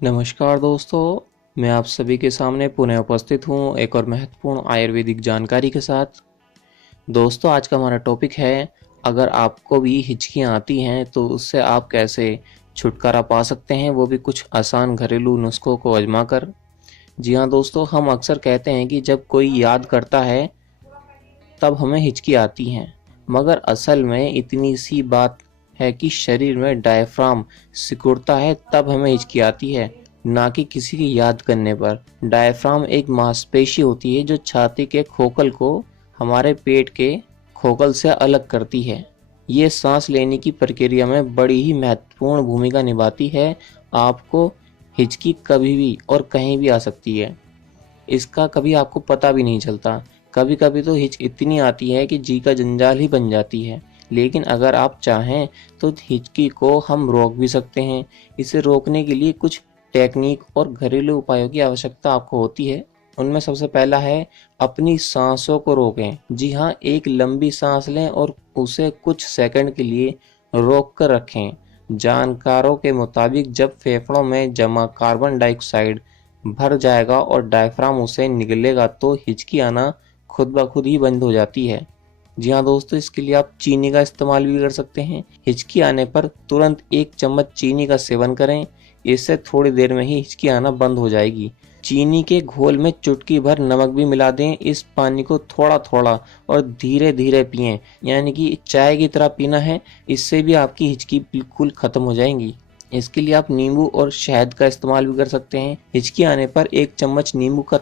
नमस्कार दोस्तों, मैं आप सभी के सामने पुनः उपस्थित हूँ एक और महत्वपूर्ण आयुर्वेदिक जानकारी के साथ। दोस्तों, आज का हमारा टॉपिक है, अगर आपको भी हिचकियाँ आती हैं तो उससे आप कैसे छुटकारा पा सकते हैं, वो भी कुछ आसान घरेलू नुस्खों को आजमा कर। जी हाँ दोस्तों, हम अक्सर कहते हैं कि जब कोई याद करता है तब हमें हिचकी आती हैं, मगर असल में इतनी सी बात है कि शरीर में डायफ्राम सिकुड़ता है तब हमें हिचकी आती है, ना कि किसी की याद करने पर। डायफ्राम एक मांसपेशी होती है जो छाती के खोखल को हमारे पेट के खोखल से अलग करती है। ये सांस लेने की प्रक्रिया में बड़ी ही महत्वपूर्ण भूमिका निभाती है। आपको हिचकी कभी भी और कहीं भी आ सकती है, इसका कभी आपको पता भी नहीं चलता। कभी कभी तो हिचकी इतनी आती है कि जी का जंजाल ही बन जाती है। लेकिन अगर आप चाहें तो हिचकी को हम रोक भी सकते हैं। इसे रोकने के लिए कुछ टेक्निक और घरेलू उपायों की आवश्यकता आपको होती है। उनमें सबसे पहला है, अपनी सांसों को रोकें। जी हाँ, एक लंबी सांस लें और उसे कुछ सेकंड के लिए रोक कर रखें। जानकारों के मुताबिक जब फेफड़ों में जमा कार्बन डाइऑक्साइड भर जाएगा और डायफ्राम उसे निगलेगा तो हिचकी आना खुद ब खुद ही बंद हो जाती है। जी हाँ दोस्तों, इसके लिए आप चीनी का इस्तेमाल भी कर सकते हैं। हिचकी आने पर तुरंत 1 चम्मच चीनी का सेवन करें, इससे थोड़ी देर में ही हिचकी आना बंद हो जाएगी। चीनी के घोल में चुटकी भर नमक भी मिला दें। इस पानी को थोड़ा थोड़ा और धीरे धीरे पिएं, यानी कि चाय की तरह पीना है। इससे भी आपकी हिचकी बिल्कुल खत्म हो जाएंगी। इसके लिए आप नींबू और शहद का इस्तेमाल भी कर सकते हैं। हिचकी आने पर 1 चम्मच नींबू का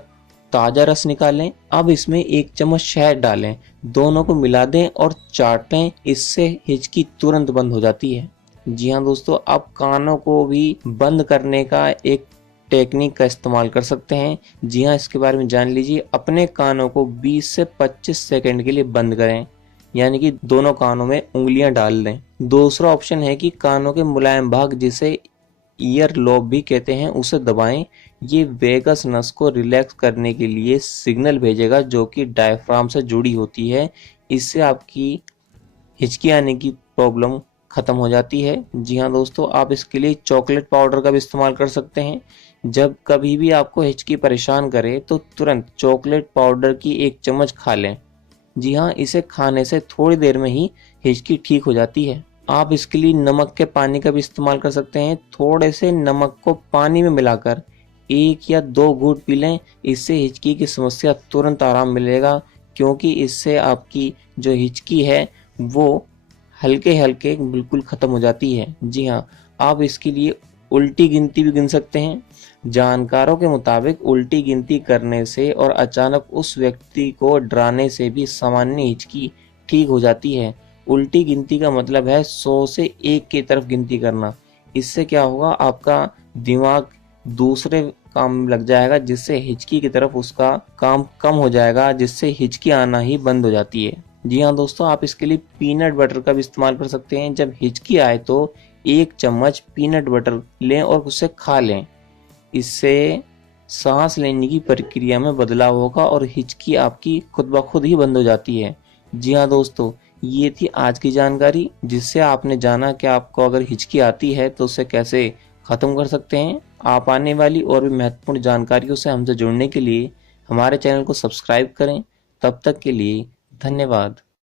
ताजा रस निकालें। अब इसमें 1 चम्मच शहद डालें, दोनों को मिला दें और चाटें। इससे हिचकी तुरंत बंद हो जाती है। जी हाँ दोस्तों, आप कानों को भी बंद करने का एक टेक्निक का इस्तेमाल कर सकते हैं। जी हाँ, इसके बारे में जान लीजिए। अपने कानों को 20 से 25 सेकंड के लिए बंद करें, यानी कि दोनों कानों में उंगलियां डाल दें। दूसरा ऑप्शन है कि कानों के मुलायम भाग, जिसे ईयर लोब भी कहते हैं, उसे दबाएं। ये वेगस नस को रिलैक्स करने के लिए सिग्नल भेजेगा जो कि डायफ्राम से जुड़ी होती है। इससे आपकी हिचकी आने की प्रॉब्लम खत्म हो जाती है। जी हाँ दोस्तों, आप इसके लिए चॉकलेट पाउडर का भी इस्तेमाल कर सकते हैं। जब कभी भी आपको हिचकी परेशान करे तो तुरंत चॉकलेट पाउडर की 1 चम्मच खा लें। जी हाँ, इसे खाने से थोड़ी देर में ही हिचकी ठीक हो जाती है। आप इसके लिए नमक के पानी का भी इस्तेमाल कर सकते हैं। थोड़े से नमक को पानी में मिलाकर 1 या 2 घूंट पी लें। इससे हिचकी की समस्या तुरंत आराम मिलेगा, क्योंकि इससे आपकी जो हिचकी है वो हल्के हल्के बिल्कुल खत्म हो जाती है। जी हाँ, आप इसके लिए उल्टी गिनती भी गिन सकते हैं। जानकारों के मुताबिक उल्टी गिनती करने से और अचानक उस व्यक्ति को डराने से भी सामान्य हिचकी ठीक हो जाती है। उल्टी गिनती का मतलब है 100 से 1 की तरफ गिनती करना। इससे क्या होगा, आपका दिमाग दूसरे काम में लग जाएगा, जिससे हिचकी की तरफ उसका काम कम हो जाएगा, जिससे हिचकी आना ही बंद हो जाती है। जी हाँ दोस्तों, आप इसके लिए पीनट बटर का भी इस्तेमाल कर सकते हैं। जब हिचकी आए तो 1 चम्मच पीनट बटर लें और उसे खा लें। इससे सांस लेने की प्रक्रिया में बदलाव होगा और हिचकी आपकी खुद ब खुद ही बंद हो जाती है। जी हाँ दोस्तों, ये थी आज की जानकारी, जिससे आपने जाना कि आपको अगर हिचकी आती है तो उसे कैसे खत्म कर सकते हैं। आप आने वाली और भी महत्वपूर्ण जानकारियों से हमसे जुड़ने के लिए हमारे चैनल को सब्सक्राइब करें। तब तक के लिए धन्यवाद।